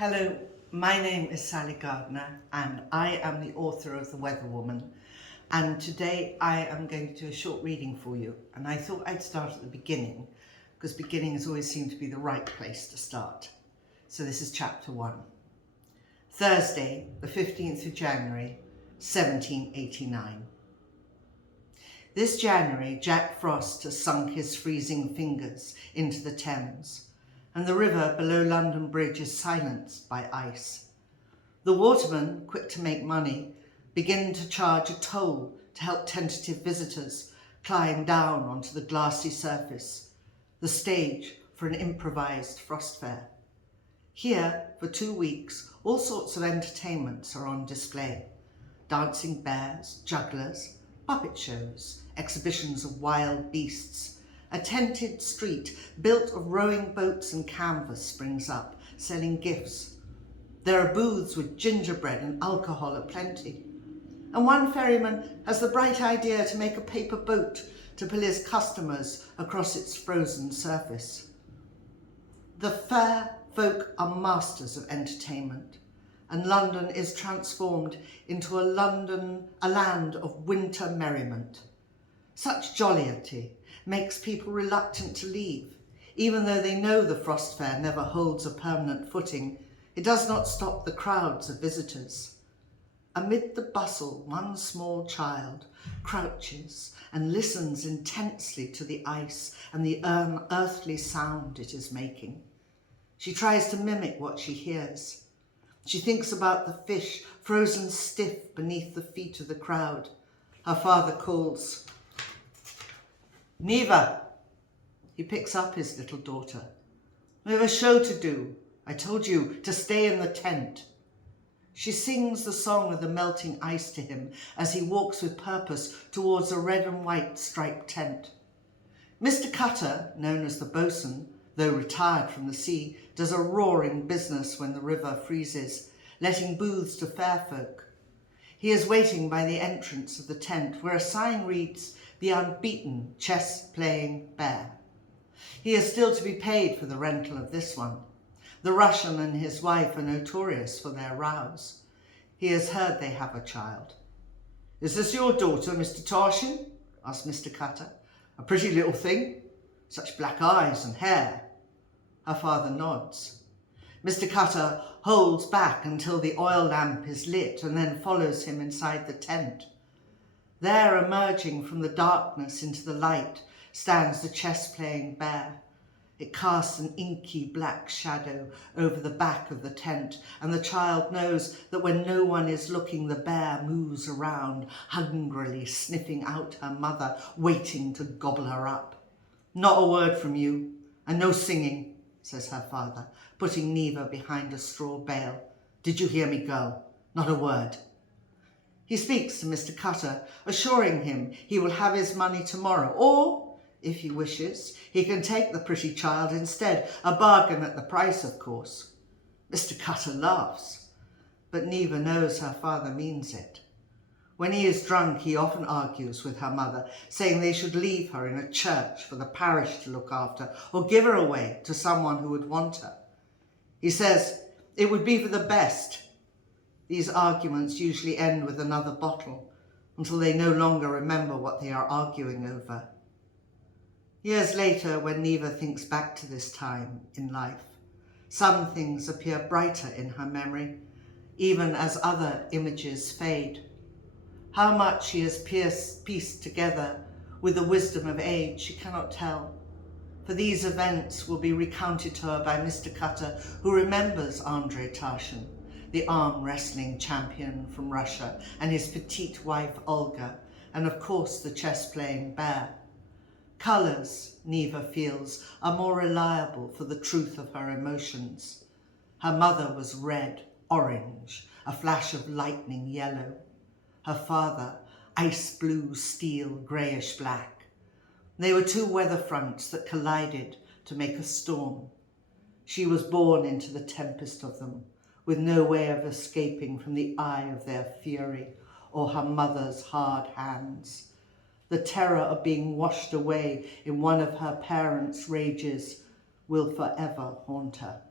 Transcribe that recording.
Hello, my name is Sally Gardner and I am the author of The Weather Woman, and today I am going to do a short reading for you, and I thought I'd start at the beginning because beginnings always seem to be the right place to start. So this is chapter 1. Thursday, the 15th of January, 1789. This January, Jack Frost has sunk his freezing fingers into the Thames, and the river below London Bridge is silenced by ice. The watermen, quick to make money, begin to charge a toll to help tentative visitors climb down onto the glassy surface, the stage for an improvised frost fair. Here, for 2 weeks, all sorts of entertainments are on display. Dancing bears, jugglers, puppet shows, exhibitions of wild beasts. A tented street built of rowing boats and canvas springs up, selling gifts. There are booths with gingerbread and alcohol aplenty. And one ferryman has the bright idea to make a paper boat to pull his customers across its frozen surface. The fair folk are masters of entertainment, and London is transformed into a land of winter merriment. Such jollity makes people reluctant to leave. Even though they know the frost fair never holds a permanent footing, it does not stop the crowds of visitors. Amid the bustle, one small child crouches and listens intensely to the ice and the unearthly sound it is making. She tries to mimic what she hears. She thinks about the fish frozen stiff beneath the feet of the crowd. Her father calls, "Neva!" He picks up his little daughter. "We have a show to do. I told you to stay in the tent." She sings the song of the melting ice to him as he walks with purpose towards a red and white striped tent. Mr. Cutter, known as the boatswain, though retired from the sea, does a roaring business when the river freezes, letting booths to fair folk. He is waiting by the entrance of the tent where a sign reads, "The Unbeaten Chess-Playing Bear." He is still to be paid for the rental of this one. The Russian and his wife are notorious for their rows. He has heard they have a child. "Is this your daughter, Mr. Tarshin?" asked Mr. Cutter. "A pretty little thing, such black eyes and hair." Her father nods. Mr. Cutter holds back until the oil lamp is lit and then follows him inside the tent. There, emerging from the darkness into the light, stands the chess-playing bear. It casts an inky black shadow over the back of the tent, and the child knows that when no one is looking, the bear moves around, hungrily sniffing out her mother, waiting to gobble her up. "Not a word from you, and no singing," says her father, putting Neva behind a straw bale. "Did you hear me, girl? Not a word." He speaks to Mr. Cutter, assuring him he will have his money tomorrow, or, if he wishes, he can take the pretty child instead, a bargain at the price, of course. Mr. Cutter laughs, but Neva knows her father means it. When he is drunk, he often argues with her mother, saying they should leave her in a church for the parish to look after, or give her away to someone who would want her. He says it would be for the best. These arguments usually end with another bottle, until they no longer remember what they are arguing over. Years later, when Neva thinks back to this time in life, some things appear brighter in her memory, even as other images fade. How much she has pieced together with the wisdom of age, she cannot tell, for these events will be recounted to her by Mr. Cutter, who remembers Andrei Tarshin, the arm wrestling champion from Russia, and his petite wife Olga, and of course the chess-playing bear. Colours, Neva feels, are more reliable for the truth of her emotions. Her mother was red, orange, a flash of lightning yellow. Her father, ice blue, steel, greyish black. They were two weather fronts that collided to make a storm. She was born into the tempest of them, with no way of escaping from the eye of their fury or her mother's hard hands. The terror of being washed away in one of her parents' rages will forever haunt her.